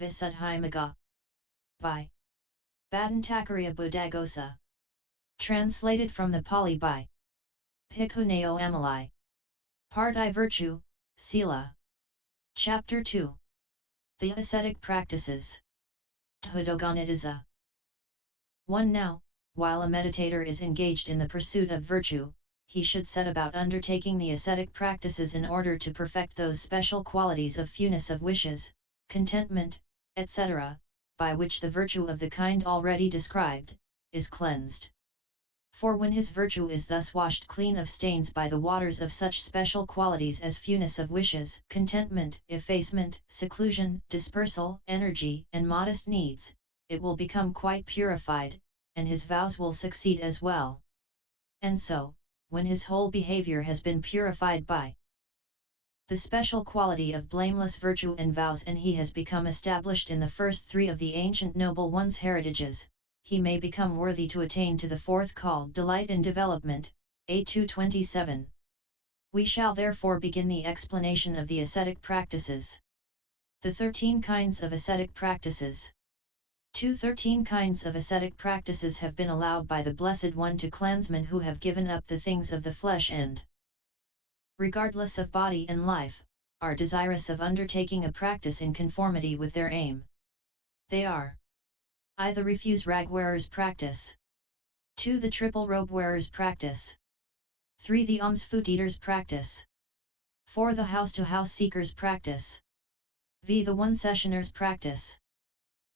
Visuddhimagga. By Bhattantakarya Buddhaghosa. Translated from the Pali by Bhikkhu Naoamoli. Part I. Virtue, Sila. Chapter 2. The Ascetic Practices. Dhodoganitasa. 1. Now, while a meditator is engaged in the pursuit of virtue, he should set about undertaking the ascetic practices in order to perfect those special qualities of fewness of wishes, contentment, etc., by which the virtue of the kind already described is cleansed. For when his virtue is thus washed clean of stains by the waters of such special qualities as fewness of wishes, contentment, effacement, seclusion, dispersal, energy, and modest needs, it will become quite purified, and his vows will succeed as well. And so, when his whole behaviour has been purified by the special quality of blameless virtue and vows, and he has become established in the first three of the ancient noble one's heritages, he may become worthy to attain to the fourth called delight in development, A227. We shall therefore begin the explanation of the ascetic practices. The 13 kinds of ascetic practices. 13 kinds of ascetic practices have been allowed by the Blessed One to clansmen who have given up the things of the flesh and, regardless of body and life, are desirous of undertaking a practice in conformity with their aim. They are: I. The refuse rag wearer's practice. 2. The triple robe wearer's practice. 3. The alms food eater's practice. 4. The house-to-house seeker's practice. V. The one-sessioner's practice.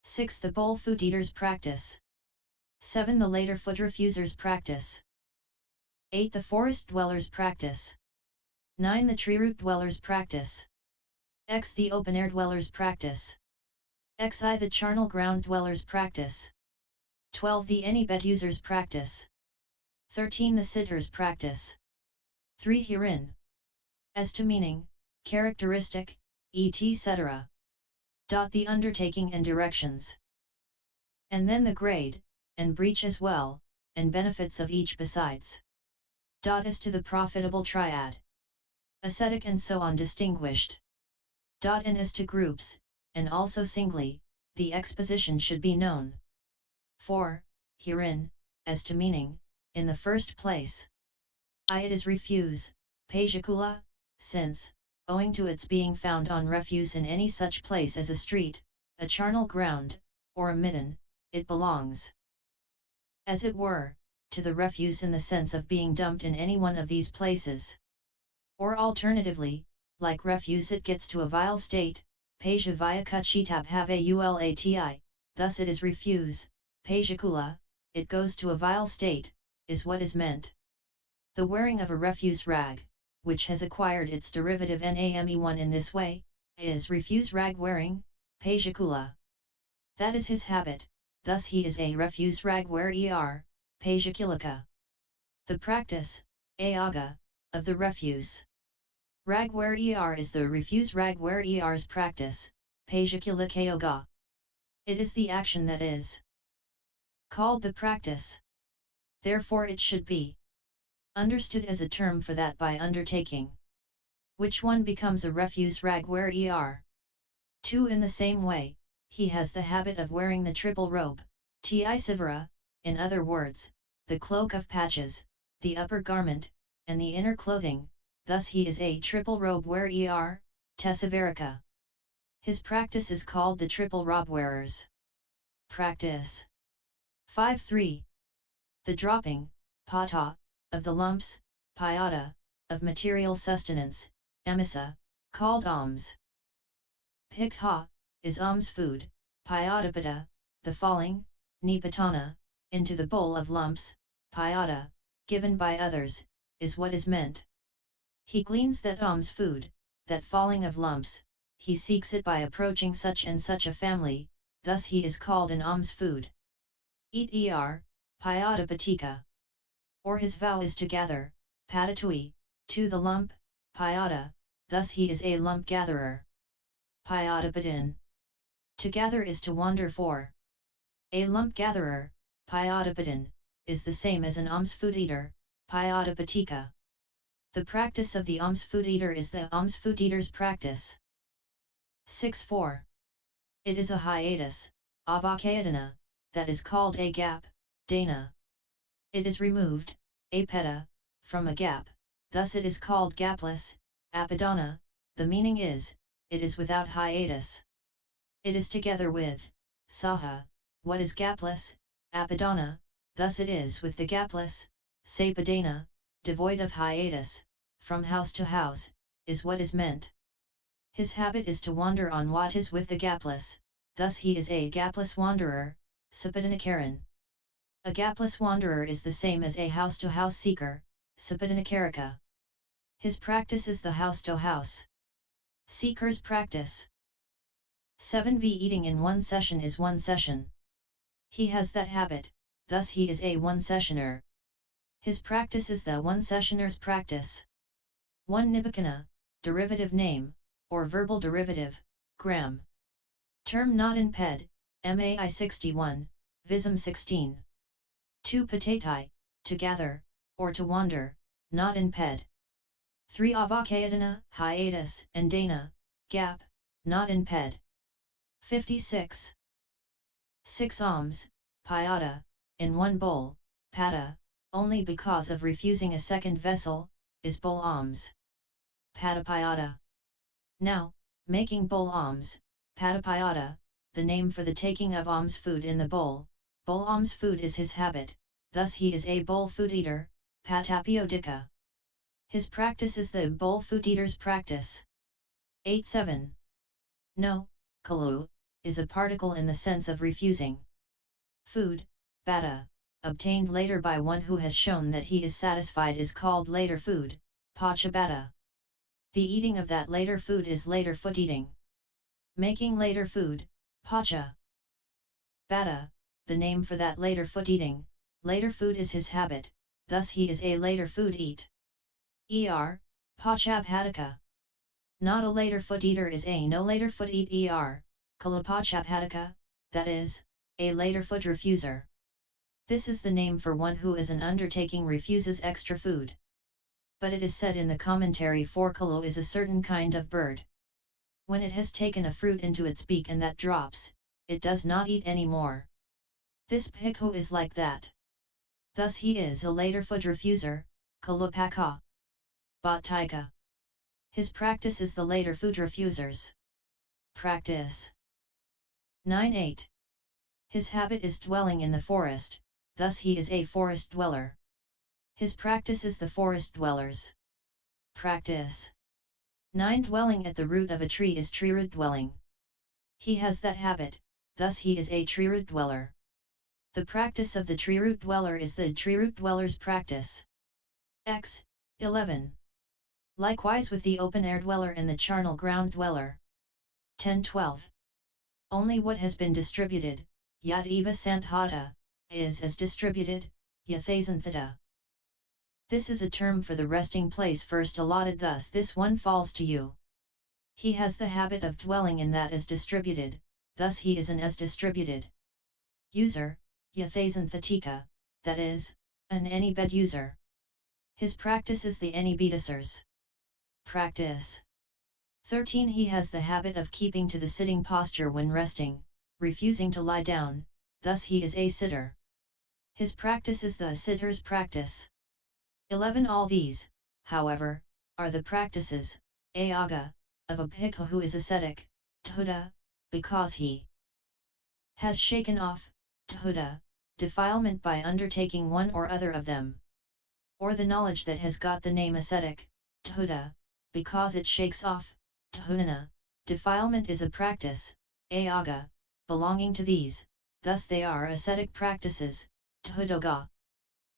6. The bowl food eater's practice. 7. The later food refuser's practice. 8. The forest dweller's practice. 9. The tree root dweller's practice. X. The open-air dweller's practice. XI. The charnel ground dweller's practice. 12. The any bed user's practice. 13. The sitter's practice. 3. Herein. As to meaning, characteristic, etc. The undertaking and directions. And then the grade, and breach as well, and benefits of each besides. As to the profitable triad. Ascetic and so on distinguished. And as to groups, and also singly, the exposition should be known. 4. Herein, as to meaning, in the first place. It is refuse, pajikula, since, owing to its being found on refuse in any such place as a street, a charnel ground, or a midden, it belongs, as it were, to the refuse in the sense of being dumped in any one of these places. Or alternatively, like refuse it gets to a vile state, pajavaya kuchitab have a ulati, thus it is refuse, pajikula, it goes to a vile state, is what is meant. The wearing of a refuse rag, which has acquired its derivative name1 in this way, is refuse rag wearing, pajikula. That is his habit, thus he is a refuse rag wearer, pajikulika. The practice, ayaga, of the refuse rag wearer is the refuse rag wearer's practice, pajikulika yoga. It is the action that is called the practice. Therefore it should be understood as a term for that by undertaking, which one becomes a refuse rag wearer. 2. In the same way, he has the habit of wearing the triple robe, tisivara, in other words, the cloak of patches, the upper garment, and the inner clothing, thus he is a triple robe wearer, tesivarika. His practice is called the triple robe wearer's practice. 5.3. The dropping, pata, of the lumps, payata, of material sustenance, emisa, called alms. Pikha, is alms food, payatapata, the falling, nipatana, into the bowl of lumps, payata, given by others, is what is meant. He gleans that alms food, that falling of lumps, he seeks it by approaching such and such a family, thus he is called an alms food. Eat payatapatika. Or his vow is to gather, patatui, to the lump, payata, thus he is a lump gatherer. Payatapadin. To gather is to wander for. A lump gatherer, payatapadin, is the same as an alms food eater, payatapatika. The practice of the alms food eater is the alms food eater's practice. 6.4. It is a hiatus, avakayatana, that is called a gap, dana. It is removed, apeta, from a gap, thus it is called gapless, apadana. The meaning is, it is without hiatus. It is together with, saha, what is gapless, apadana, thus it is with the gapless, sapadana, devoid of hiatus, from house to house, is what is meant. His habit is to wander on what is with the gapless, thus he is a gapless wanderer, sapadanakaran. A gapless wanderer is the same as a house-to-house seeker, sapadanakarika. His practice is the house-to-house seeker's practice. 7v Eating in one session is one session. He has that habit, thus he is a one-sessioner. His practice is the one-sessioner's practice. 1 Nibbakana, derivative name, or verbal derivative, gram. Term not in ped, MAI 61, Vism 16. 2 Patatai, to gather, or to wander, not in ped. 3 Avakayatana, hiatus, and dana, gap, not in ped. 56. 6 Alms, payata, in one bowl, pada, only because of refusing a second vessel, is bowl alms. Padapayata. Now, making bowl alms, padapayata, the name for the taking of alms food in the bowl alms food is his habit, thus he is a bowl food eater, patapyodika. His practice is the bowl food eater's practice. 8-7. No, kalu, is a particle in the sense of refusing. Food, bata, obtained later by one who has shown that he is satisfied is called later food, pachabata. The eating of that later food is later foot eating. Making later food, pacha. Bata, the name for that later foot eating, later food is his habit, thus he is a later food eat. Pachabhatika. Not a later foot eater is a no later foot eat kalapachabhatika, that is, a later foot refuser. This is the name for one who as an undertaking refuses extra food. But it is said in the commentary for kalo is a certain kind of bird. When it has taken a fruit into its beak and that drops, it does not eat any more. This bhikkhu is like that. Thus he is a later food refuser, kalapaka. Bhattika. His practice is the later food refusers. Practice. 9-8. His habit is dwelling in the forest, thus he is a forest dweller. His practice is the forest dwellers. Practice. 9 Dwelling at the root of a tree is tree root dwelling. He has that habit, thus he is a tree root dweller. The practice of the tree root dweller is the tree root dweller's practice. 11. Likewise with the open air dweller and the charnel ground dweller. 10-12. Only what has been distributed, yad eva santhata, is as distributed, yathasantata. This is a term for the resting place first allotted, thus this one falls to you. He has the habit of dwelling in that as distributed, thus he is an as distributed user, yathasanthatika, that is, an any bed user. His practice is the any bedusers. Practice. 13 He has the habit of keeping to the sitting posture when resting, refusing to lie down, thus he is a sitter. His practice is the sitter's practice. 11 All these, however, are the practices, ayaga, of a bhikkhu who is ascetic, thuda, because he has shaken off, thuda, defilement by undertaking one or other of them. Or the knowledge that has got the name ascetic, thuda, because it shakes off, thunana, defilement is a practice, ayaga, belonging to these, thus they are ascetic practices, thudoga.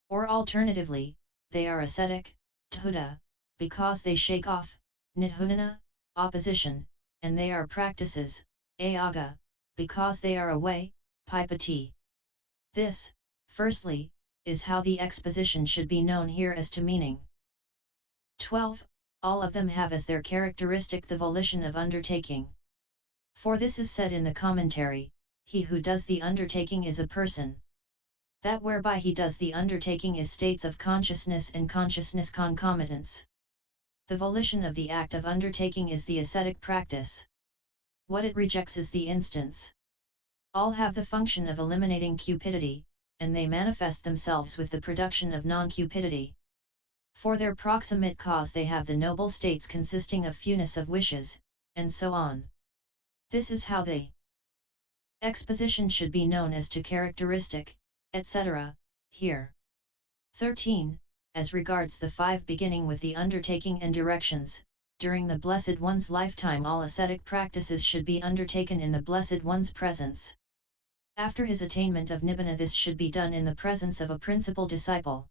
Or alternatively, they are ascetic, thuda, because they shake off, nidhunana, opposition, and they are practices, ayaga, because they are away, pipati. This, firstly, is how the exposition should be known here as to meaning. 12. All of them have as their characteristic the volition of undertaking. For this is said in the commentary, he who does the undertaking is a person. That whereby he does the undertaking is states of consciousness and consciousness concomitants. The volition of the act of undertaking is the ascetic practice. What it rejects is the instance. All have the function of eliminating cupidity, and they manifest themselves with the production of non-cupidity. For their proximate cause they have the noble states consisting of fewness of wishes, and so on. This is how the exposition should be known as to characteristic, etc., here. 13. As regards the 5 beginning with the undertaking and directions, during the Blessed One's lifetime all ascetic practices should be undertaken in the Blessed One's presence. After his attainment of Nibbana this should be done in the presence of a principal disciple.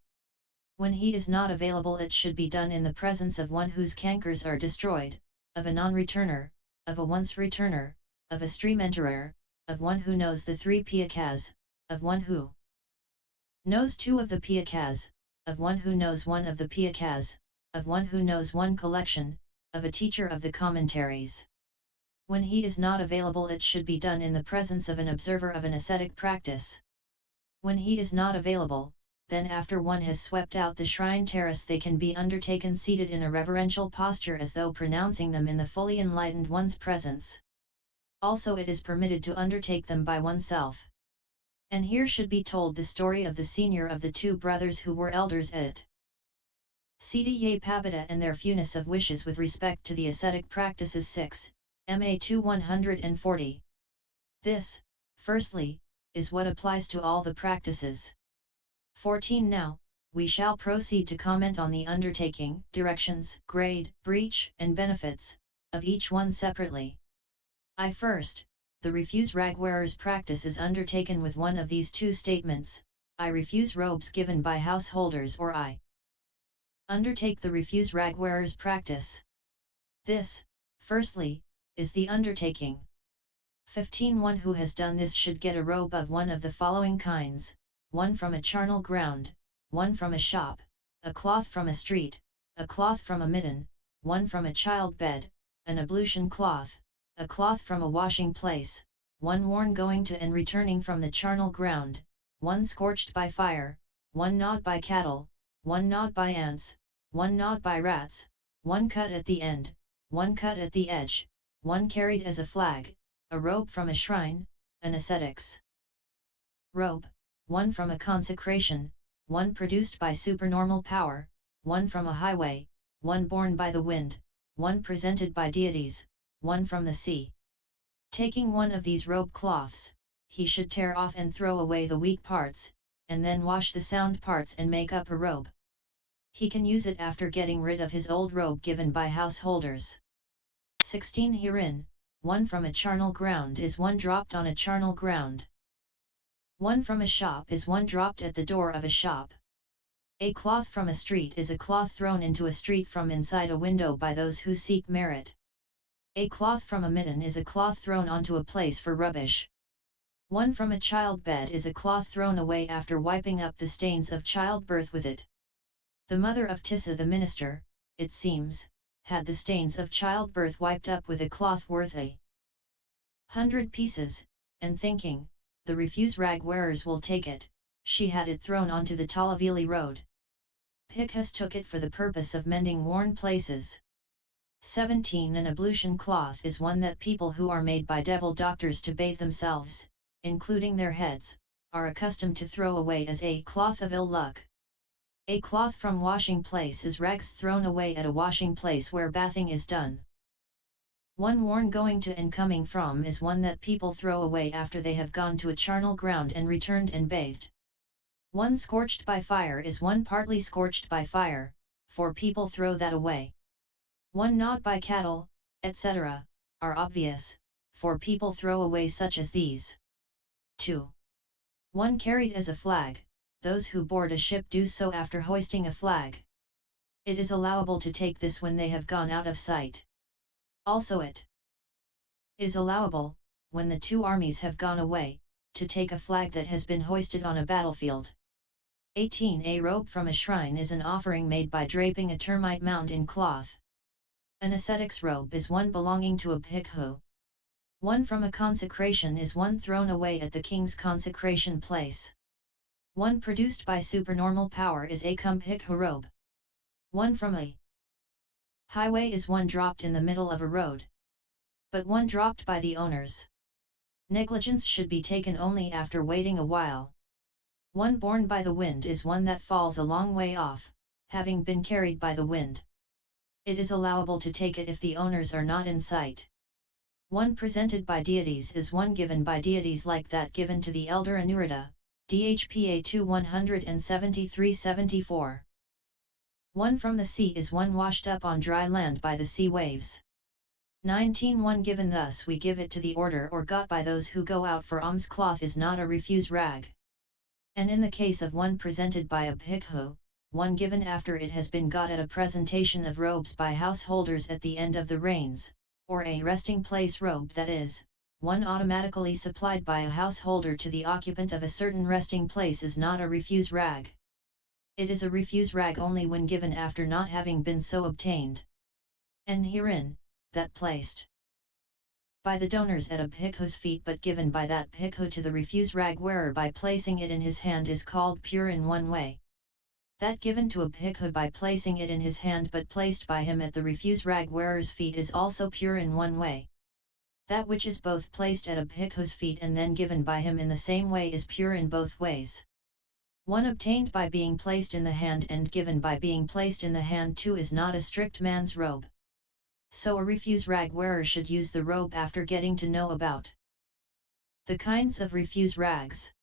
When he is not available it should be done in the presence of one whose cankers are destroyed, of a non-returner, of a once-returner, of a stream-enterer, of one who knows the 3 piyakas, of one who knows 2 of the piyakas, of one who knows 1 of the piyakas, of one who knows 1 collection, of a teacher of the commentaries. When he is not available it should be done in the presence of an observer of an ascetic practice. When he is not available, then after one has swept out the shrine terrace they can be undertaken seated in a reverential posture as though pronouncing them in the fully enlightened one's presence. Also it is permitted to undertake them by oneself. And here should be told the story of the senior of the 2 brothers who were elders at Siddhi Pabita and their fewness of wishes with respect to the ascetic practices 6, MA 2140. This, firstly, is what applies to all the practices. 14. Now, we shall proceed to comment on the undertaking, directions, grade, breach, and benefits, of each one separately. First, the refuse ragwearer's practice is undertaken with one of these 2 statements: I refuse robes given by householders, or I undertake the refuse ragwearer's practice. This, firstly, is the undertaking. 15. One who has done this should get a robe of one of the following kinds: 1 from a charnel ground, 1 from a shop, a cloth from a street, a cloth from a midden, 1 from a child bed, an ablution cloth, a cloth from a washing place, 1 worn going to and returning from the charnel ground, 1 scorched by fire, 1 gnawed by cattle, 1 gnawed by ants, 1 gnawed by rats, 1 cut at the end, 1 cut at the edge, 1 carried as a flag, a robe from a shrine, an ascetic's robe, 1 from a consecration, 1 produced by supernormal power, 1 from a highway, 1 borne by the wind, 1 presented by deities, 1 from the sea. Taking one of these robe cloths, he should tear off and throw away the weak parts, and then wash the sound parts and make up a robe. He can use it after getting rid of his old robe given by householders. 16. Herein, 1 from a charnel ground is 1 dropped on a charnel ground. 1 from a shop is 1 dropped at the door of a shop. A cloth from a street is a cloth thrown into a street from inside a window by those who seek merit. A cloth from a midden is a cloth thrown onto a place for rubbish. 1 from a child bed is a cloth thrown away after wiping up the stains of childbirth with it. The mother of Tissa the minister, it seems, had the stains of childbirth wiped up with a cloth worth 100 pieces, and thinking, the refuse rag wearers will take it, she had it thrown onto the Talavili road. Bhikkhus took it for the purpose of mending worn places. 17. An ablution cloth is one that people who are made by devil doctors to bathe themselves, including their heads, are accustomed to throw away as a cloth of ill luck. A cloth from washing place is rags thrown away at a washing place where bathing is done. 1 worn going to and coming from is one that people throw away after they have gone to a charnel ground and returned and bathed. 1 scorched by fire is 1 partly scorched by fire, for people throw that away. 1 gnawed by cattle, etc., are obvious, for people throw away such as these. 2. 1 carried as a flag, those who board a ship do so after hoisting a flag. It is allowable to take this when they have gone out of sight. Also it is allowable, when the 2 armies have gone away, to take a flag that has been hoisted on a battlefield. 18. A robe from a shrine is an offering made by draping a termite mound in cloth. An ascetic's robe is 1 belonging to a bhikkhu. 1 from a consecration is 1 thrown away at the king's consecration place. 1 produced by supernormal power is a bhikkhu robe. 1 from a highway is 1 dropped in the middle of a road. but one dropped by the owners. Negligence should be taken only after waiting a while. One borne by the wind is one that falls a long way off, having been carried by the wind. It is allowable to take it if the owners are not in sight. One presented by deities is one given by deities like that given to the elder Anuruddha, DHPA 2 173-74. One from the sea is one washed up on dry land by the sea waves. 19. One given thus we give it to the order or got by those who go out for alms cloth is not a refuse rag. And in the case of one presented by a bhikkhu, one given after it has been got at a presentation of robes by householders at the end of the rains, or a resting place robe that is, one automatically supplied by a householder to the occupant of a certain resting place is not a refuse rag. It is a refuse rag only when given after not having been so obtained. And herein, that placed by the donors at a bhikkhu's feet but given by that bhikkhu to the refuse rag wearer by placing it in his hand is called pure in one way. That given to a bhikkhu by placing it in his hand but placed by him at the refuse rag wearer's feet is also pure in one way. That which is both placed at a bhikkhu's feet and then given by him in the same way is pure in both ways. One obtained by being placed in the hand and given by being placed in the hand too is not a strict man's robe. So a refuse rag wearer should use the robe after getting to know about the kinds of refuse rags.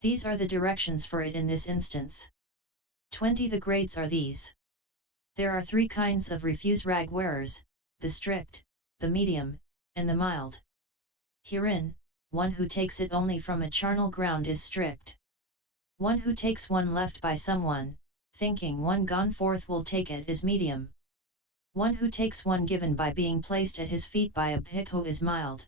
These are the directions for it in this instance. 20. The grades are these. There are 3 kinds of refuse rag wearers, the strict, the medium, and the mild. Herein, one who takes it only from a charnel ground is strict. One who takes one left by someone, thinking one gone forth will take it is medium. One who takes one given by being placed at his feet by a bhikkhu is mild.